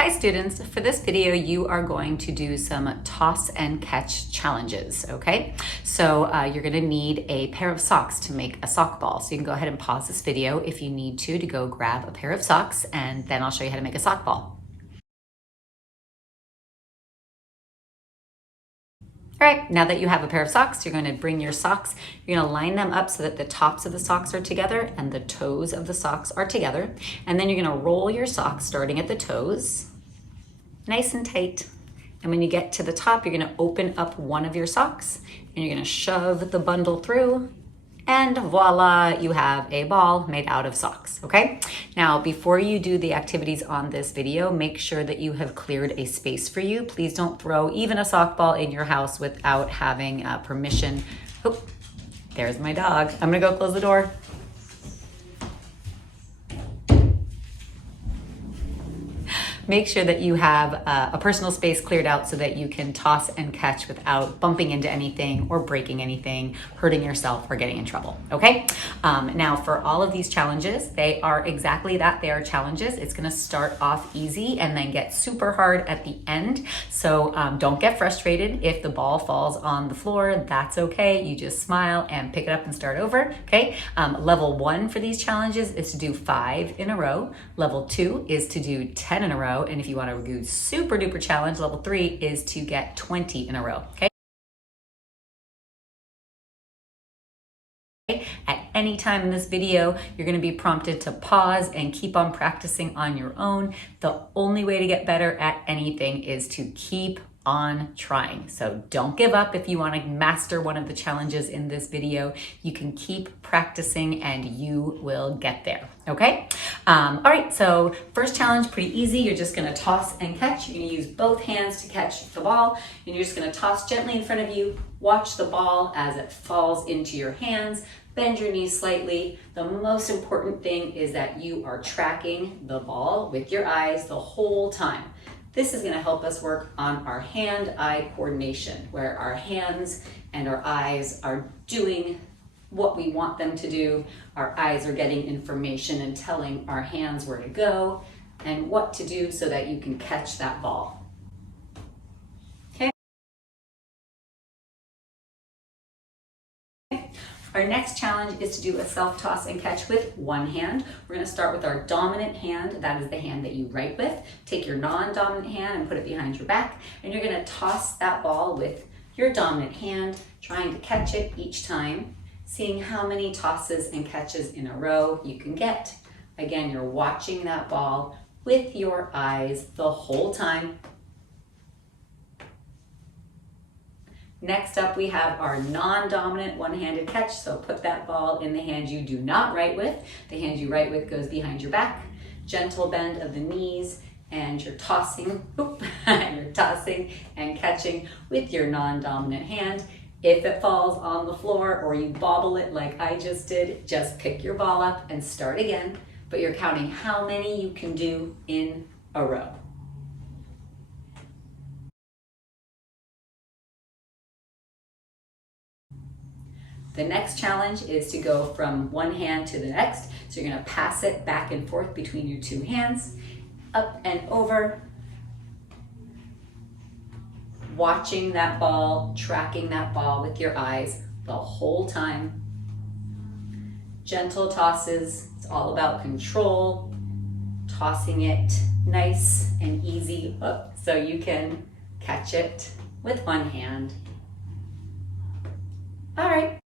Hi students, for this video you are going to do some toss and catch challenges, okay? So you're gonna need a pair of socks to make a sock ball. So you can go ahead and pause this video if you need to go grab a pair of socks, and then I'll show you how to make a sock ball. All right, now that you have a pair of socks, you're gonna bring your socks, you're gonna line them up so that the tops of the socks are together and the toes of the socks are together. And then you're gonna roll your socks starting at the toes, nice and tight. And when you get to the top, you're gonna open up one of your socks and you're gonna shove the bundle through, and voila, you have a ball made out of socks, okay? Now, before you do the activities on this video, make sure that you have cleared a space for you. Please don't throw even a sock ball in your house without having permission. Oh, there's my dog. I'm gonna go close the door. Make sure that you have a personal space cleared out so that you can toss and catch without bumping into anything or breaking anything, hurting yourself, or getting in trouble, okay? Now for all of these challenges, they are exactly that, they are challenges. It's gonna start off easy and then get super hard at the end. So don't get frustrated if the ball falls on the floor, that's okay. You just smile and pick it up and start over, okay? Level 1 for these challenges is to do 5 in a row. Level 2 is to do 10 in a row. And if you want to do super duper challenge, level 3 is to get 20 in a row, okay? At any time in this video, you're going to be prompted to pause and keep on practicing on your own. The only way to get better at anything is to keep on trying. So don't give up if you want to master one of the challenges in this video. You can keep practicing and you will get there, okay? All right, so first challenge, pretty easy. You're just gonna toss and catch. You're gonna use both hands to catch the ball, and you're just gonna toss gently in front of you. Watch the ball as it falls into your hands. Bend your knees slightly. The most important thing is that you are tracking the ball with your eyes the whole time. This is gonna help us work on our hand-eye coordination, where our hands and our eyes are doing what we want them to do. Our eyes are getting information and telling our hands where to go and what to do so that you can catch that ball. Okay. Our next challenge is to do a self-toss and catch with one hand. We're gonna start with our dominant hand. That is the hand that you write with. Take your non-dominant hand and put it behind your back, and you're gonna toss that ball with your dominant hand, trying to catch it each time, seeing how many tosses and catches in a row you can get. Again, you're watching that ball with your eyes the whole time. Next up, we have our non-dominant one-handed catch. So put that ball in the hand you do not write with. The hand you write with goes behind your back. Gentle bend of the knees, and you're tossing, you're tossing and catching with your non-dominant hand. If it falls on the floor or you bobble it like I just did, just pick your ball up and start again, but you're counting how many you can do in a row. The next challenge is to go from one hand to the next. So you're gonna pass it back and forth between your two hands, up and over, watching that ball, tracking that ball with your eyes the whole time. Gentle tosses, it's all about control, tossing it nice and easy up so you can catch it with one hand. All right.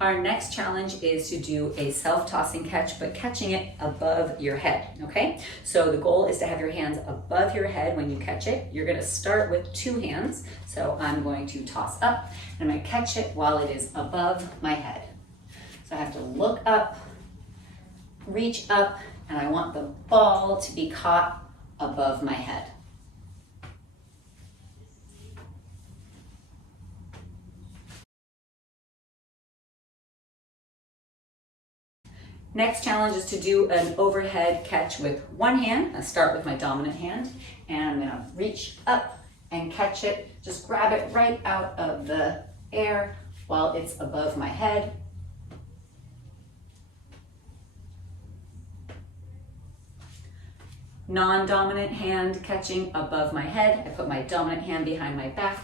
Our next challenge is to do a self-tossing catch, but catching it above your head, okay? So the goal is to have your hands above your head when you catch it. You're gonna start with two hands. So I'm going to toss up, and I'm gonna catch it while it is above my head. So I have to look up, reach up, and I want the ball to be caught above my head. Next challenge is to do an overhead catch with one hand. I start with my dominant hand, and I'm gonna reach up and catch it. Just grab it right out of the air while it's above my head. non-dominant hand catching above my head. I put my dominant hand behind my back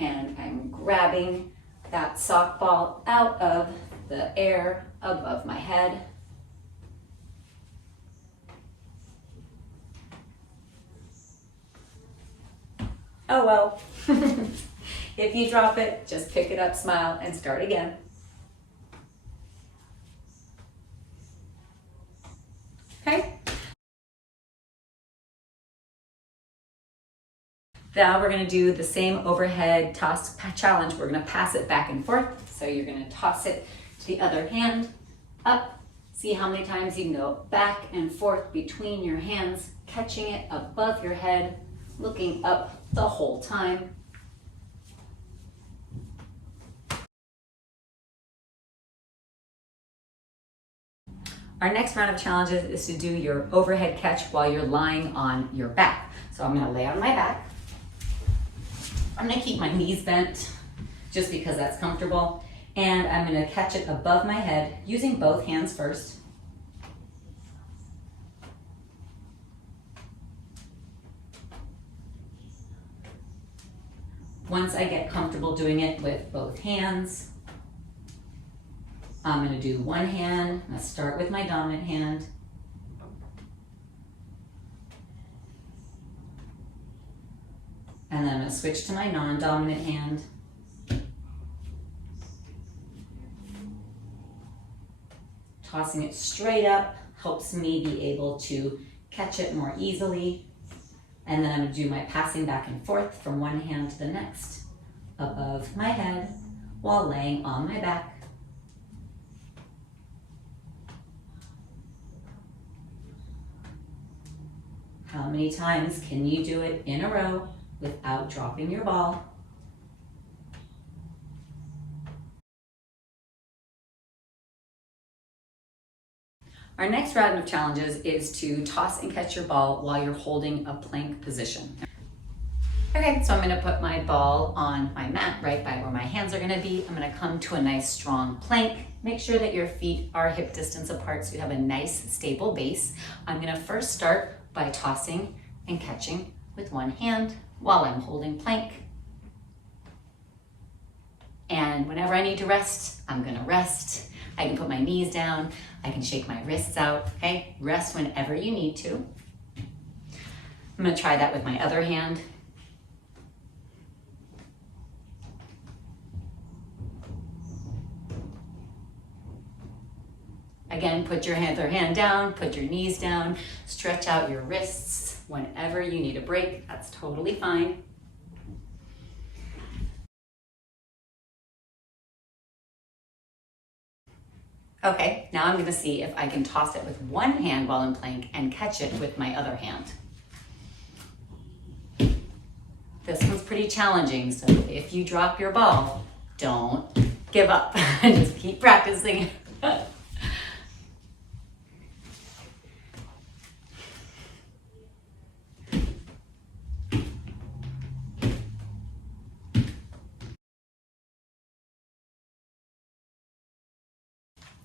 and I'm grabbing that softball out of the air above my head. Oh well. If you drop it, just pick it up, smile, and start again. Okay? Now we're gonna do the same overhead toss challenge. We're gonna pass it back and forth. So you're gonna toss it to the other hand, up. See how many times you can go back and forth between your hands, catching it above your head, looking up the whole time. Our next round of challenges is to do your overhead catch while you're lying on your back. So I'm gonna lay on my back. I'm gonna keep my knees bent just because that's comfortable. And I'm gonna catch it above my head using both hands first. Once I get comfortable doing it with both hands, I'm gonna do one hand. I'm gonna start with my dominant hand. And then I'm gonna switch to my non-dominant hand. Tossing it straight up helps me be able to catch it more easily. And then I'm gonna do my passing back and forth from one hand to the next, above my head while laying on my back. How many times can you do it in a row without dropping your ball? Our next round of challenges is to toss and catch your ball while you're holding a plank position. Okay, so I'm gonna put my ball on my mat right by where my hands are gonna be. I'm gonna come to a nice strong plank. Make sure that your feet are hip distance apart so you have a nice stable base. I'm gonna first start by tossing and catching with one hand while I'm holding plank. And whenever I need to rest, I'm gonna rest. I can put my knees down. I can shake my wrists out, okay? Rest whenever you need to. I'm gonna try that with my other hand. Again, put your other hand down, put your knees down, stretch out your wrists whenever you need a break. That's totally fine. Okay, now I'm gonna see if I can toss it with one hand while I'm plank and catch it with my other hand. This one's pretty challenging, so if you drop your ball, don't give up. Just keep practicing.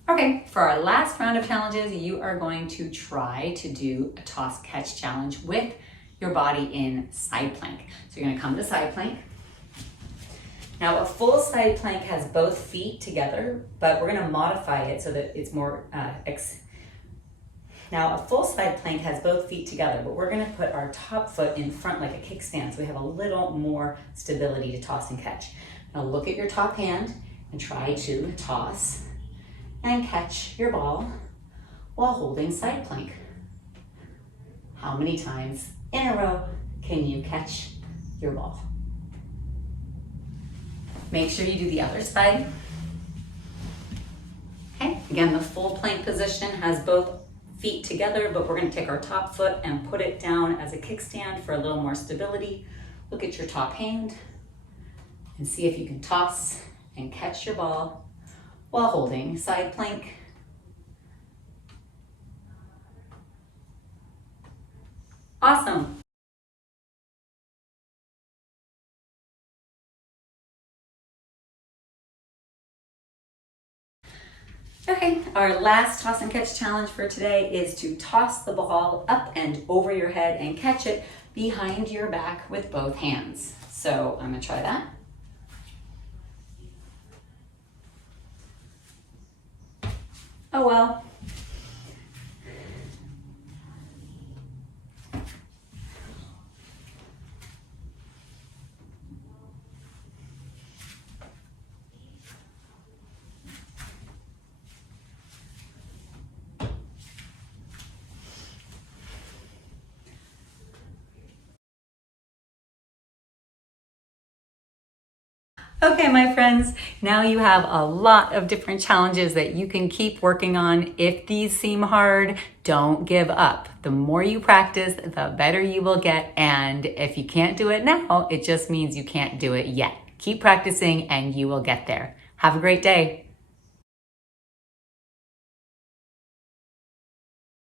Okay, for our last round of challenges, you are going to try to do a toss catch challenge with your body in side plank. So you're gonna come to side plank. Now a full side plank has both feet together, but we're gonna modify it so that it's more, now a full side plank has both feet together, but we're gonna put our top foot in front like a kickstand so we have a little more stability to toss and catch. Now look at your top hand and try to toss and catch your ball while holding side plank. How many times in a row can you catch your ball? Make sure you do the other side. Okay, again, the full plank position has both feet together, but we're gonna take our top foot and put it down as a kickstand for a little more stability. Look at your top hand and see if you can toss and catch your ball while holding side plank. Awesome. Okay, our last toss and catch challenge for today is to toss the ball up and over your head and catch it behind your back with both hands. So I'm gonna try that. Oh well. Okay, my friends, now you have a lot of different challenges that you can keep working on. If these seem hard, don't give up. The more you practice, the better you will get. And if you can't do it now, it just means you can't do it yet. Keep practicing and you will get there. Have a great day.